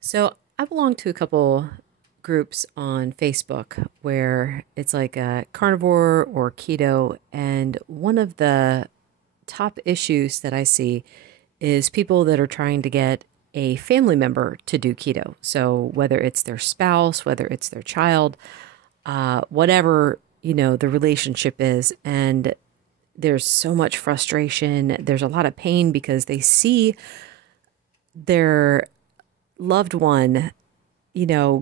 So I belong to a couple groups on Facebook where it's like a carnivore or keto. And one of the top issues that I see is people that are trying to get a family member to do keto. So whether it's their spouse, whether it's their child, whatever, the relationship is. And there's so much frustration. There's a lot of pain because they see their loved one,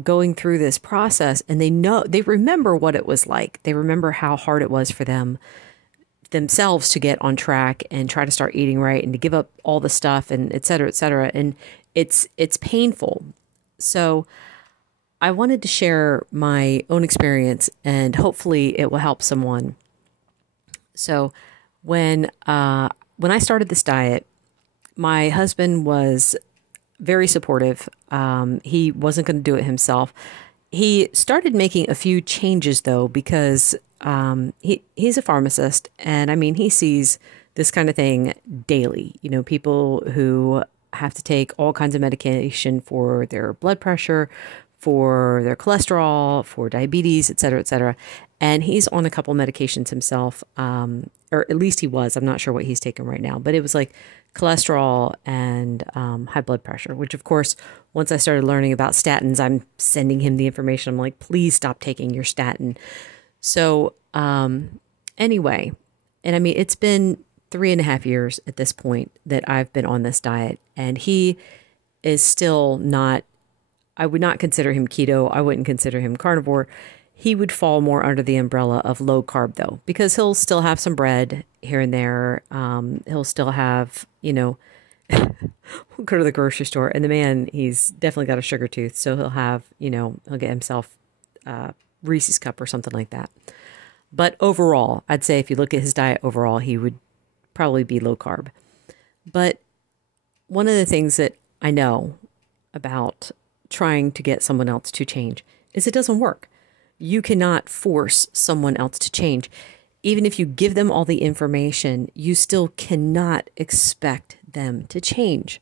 going through this process, and they remember what it was like. They remember how hard it was for themselves to get on track and try to start eating right and to give up all the stuff and et cetera, et cetera. And it's painful. So I wanted to share my own experience and hopefully it will help someone. So when I started this diet, my husband was very supportive. He wasn't going to do it himself. He started making a few changes though, because he's a pharmacist, and I mean he sees this kind of thing daily. People who have to take all kinds of medication for their blood pressure, for their cholesterol, for diabetes, et cetera, et cetera. And he's on a couple medications himself, or at least he was. I'm not sure what he's taking right now, but it was like cholesterol and high blood pressure, which of course, once I started learning about statins, I'm sending him the information. I'm like, please stop taking your statin. So anyway, and I mean, it's been 3.5 years at this point that I've been on this diet, and he is still not, I would not consider him keto. I wouldn't consider him carnivore. He would fall more under the umbrella of low carb though, because he'll still have some bread here and there. He'll still have, we'll go to the grocery store, and the man, he's definitely got a sugar tooth. So he'll have, he'll get himself Reese's cup or something like that. But overall, I'd say if you look at his diet overall, he would probably be low carb. But one of the things that I know about trying to get someone else to change is it doesn't work. You cannot force someone else to change. Even if you give them all the information, you still cannot expect them to change.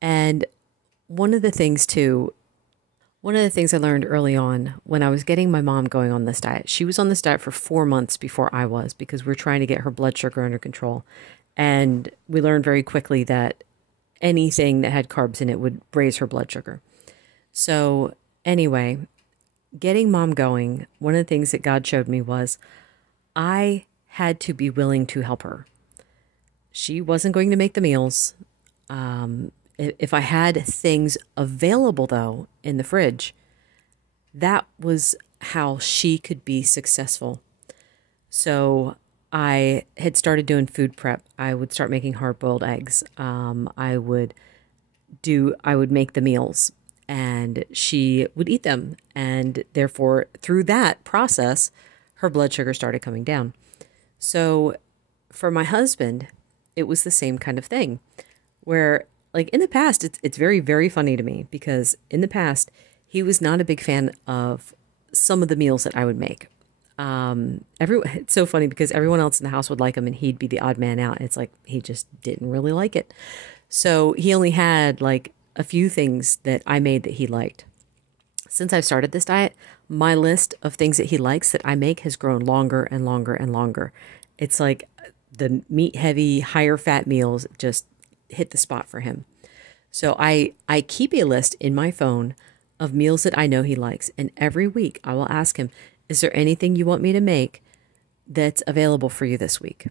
And one of the things I learned early on when I was getting my mom going on this diet, she was on this diet for 4 months before I was, because we're trying to get her blood sugar under control. And we learned very quickly that anything that had carbs in it would raise her blood sugar. So anyway, getting mom going, one of the things that God showed me was I had to be willing to help her. She wasn't going to make the meals. If I had things available though in the fridge, that was how she could be successful. So I had started doing food prep. I would start making hard-boiled eggs. I would make the meals, and she would eat them. And therefore, through that process, her blood sugar started coming down. So for my husband, it was the same kind of thing where, like in the past, it's very, very funny to me, because in the past, he was not a big fan of some of the meals that I would make. It's so funny because everyone else in the house would like him and he'd be the odd man out. It's like, he just didn't really like it. So he only had like a few things that I made that he liked. Since I've started this diet, my list of things that he likes that I make has grown longer and longer and longer. It's like the meat heavy, higher fat meals just hit the spot for him. So I keep a list in my phone of meals that I know he likes. And every week I will ask him, is there anything you want me to make that's available for you this week?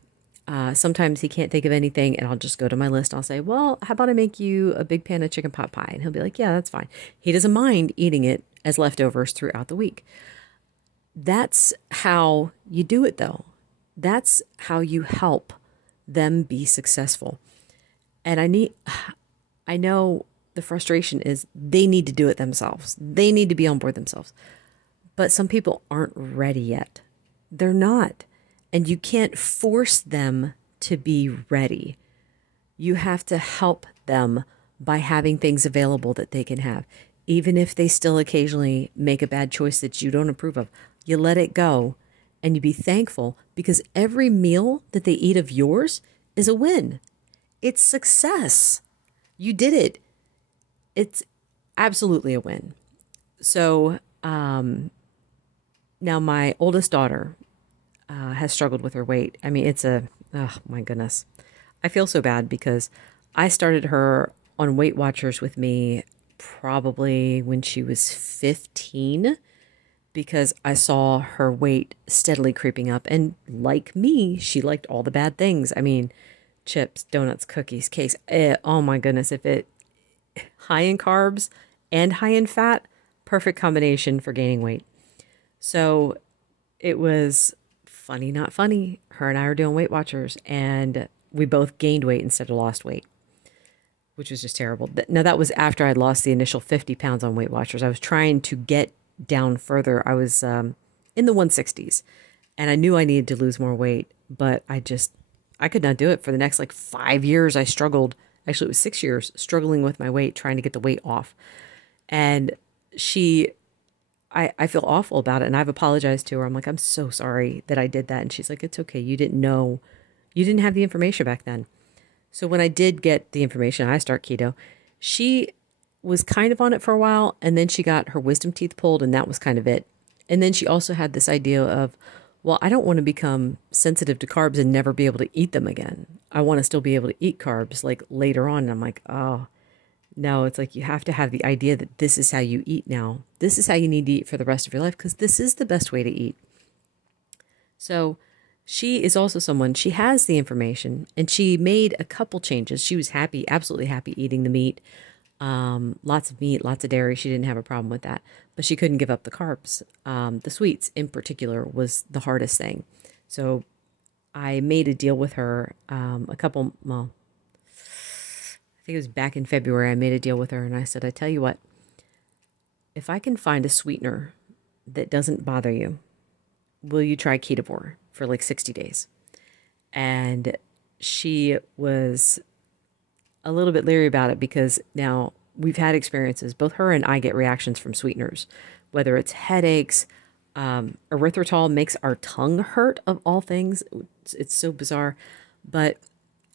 Sometimes he can't think of anything, and I'll just go to my list. I'll say, well, how about I make you a big pan of chicken pot pie? And he'll be like, yeah, that's fine. He doesn't mind eating it as leftovers throughout the week. That's how you do it, though. That's how you help them be successful. And I know the frustration is they need to do it themselves. They need to be on board themselves. But some people aren't ready yet. They're not. And you can't force them to be ready. You have to help them by having things available that they can have. Even if they still occasionally make a bad choice that you don't approve of, you let it go and you be thankful, because every meal that they eat of yours is a win. It's success. You did it. absolutely a win. So now my oldest daughter has struggled with her weight. I mean, oh my goodness. I feel so bad because I started her on Weight Watchers with me probably when she was 15 because I saw her weight steadily creeping up. And like me, she liked all the bad things. I mean, chips, donuts, cookies, cakes. Oh my goodness. If it high in carbs and high in fat, perfect combination for gaining weight. So it was funny, not funny. Her and I were doing Weight Watchers and we both gained weight instead of lost weight, which was just terrible. Now, that was after I'd lost the initial 50 pounds on Weight Watchers. I was trying to get down further. I was in the 160s and I knew I needed to lose more weight, but I could not do it. For the next like 5 years, I struggled. Actually, it was 6 years struggling with my weight, trying to get the weight off. And I feel awful about it. And I've apologized to her. I'm like, I'm so sorry that I did that. And she's like, it's okay. You didn't know. You didn't have the information back then. So when I did get the information, I start keto, she was kind of on it for a while. And then she got her wisdom teeth pulled and that was kind of it. And then she also had this idea of, well, I don't want to become sensitive to carbs and never be able to eat them again. I want to still be able to eat carbs like later on. And I'm like, oh, no, it's like you have to have the idea that this is how you eat now. This is how you need to eat for the rest of your life because this is the best way to eat. So she is also someone, she has the information and she made a couple changes. She was happy, absolutely happy eating the meat, lots of meat, lots of dairy. She didn't have a problem with that, but she couldn't give up the carbs. The sweets in particular was the hardest thing. So I made a deal with her I think it was back in February, I made a deal with her and I said, I tell you what, if I can find a sweetener that doesn't bother you, will you try ketovore for like 60 days? And she was a little bit leery about it because now we've had experiences, both her and I get reactions from sweeteners, whether it's headaches, erythritol makes our tongue hurt of all things. It's so bizarre, but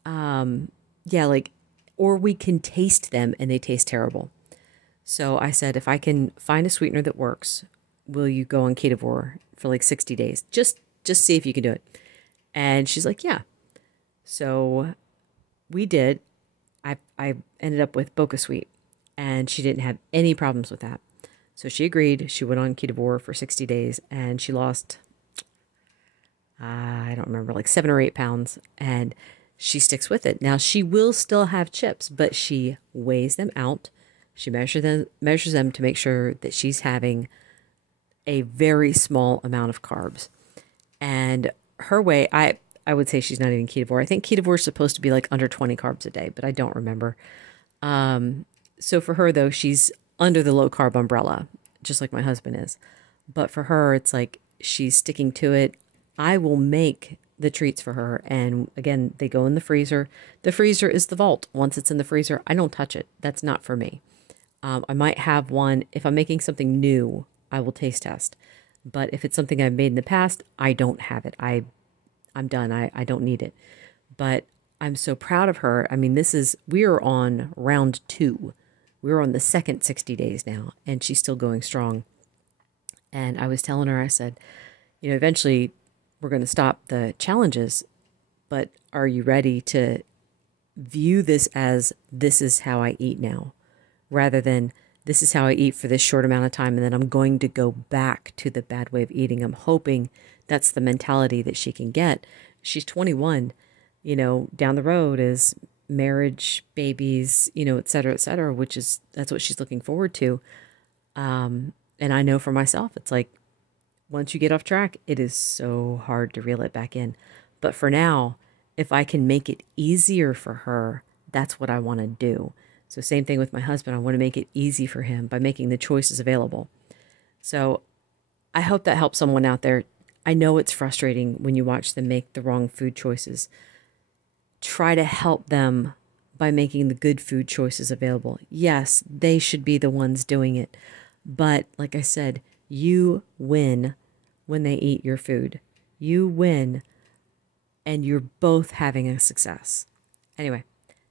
yeah, like, or we can taste them and they taste terrible. So I said, if I can find a sweetener that works, will you go on ketovore for like 60 days? Just see if you can do it. And she's like, yeah. So we did. I ended up with Boca Sweet and she didn't have any problems with that. So she agreed. She went on ketovore for 60 days and she lost, I don't remember, like 7 or 8 pounds. And she sticks with it. Now she will still have chips, but she weighs them out. She measures them to make sure that she's having a very small amount of carbs. And her way, I would say she's not eating ketovore. I think ketovore is supposed to be like under 20 carbs a day, but I don't remember. So for her though, she's under the low carb umbrella, just like my husband is. But for her, it's like she's sticking to it. I will make the treats for her. And again, they go in the freezer. The freezer is the vault. Once it's in the freezer, I don't touch it. That's not for me. I might have one. If I'm making something new, I will taste test. But if it's something I've made in the past, I don't have it. I'm done. I don't need it. But I'm so proud of her. I mean, we are on round 2. We're on the second 60 days now, and she's still going strong. And I was telling her, I said, eventually we're going to stop the challenges, but are you ready to view this as this is how I eat now, rather than this is how I eat for this short amount of time and then I'm going to go back to the bad way of eating. I'm hoping that's the mentality that she can get. She's 21, down the road is marriage, babies, et cetera, that's what she's looking forward to. And I know for myself, it's like, once you get off track, it is so hard to reel it back in. But for now, if I can make it easier for her, that's what I want to do. So same thing with my husband. I want to make it easy for him by making the choices available. So I hope that helps someone out there. I know it's frustrating when you watch them make the wrong food choices. Try to help them by making the good food choices available. Yes, they should be the ones doing it. But like I said, you win when they eat your food. You win, and you're both having a success. Anyway,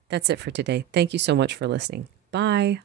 that's it for today. Thank you so much for listening. Bye.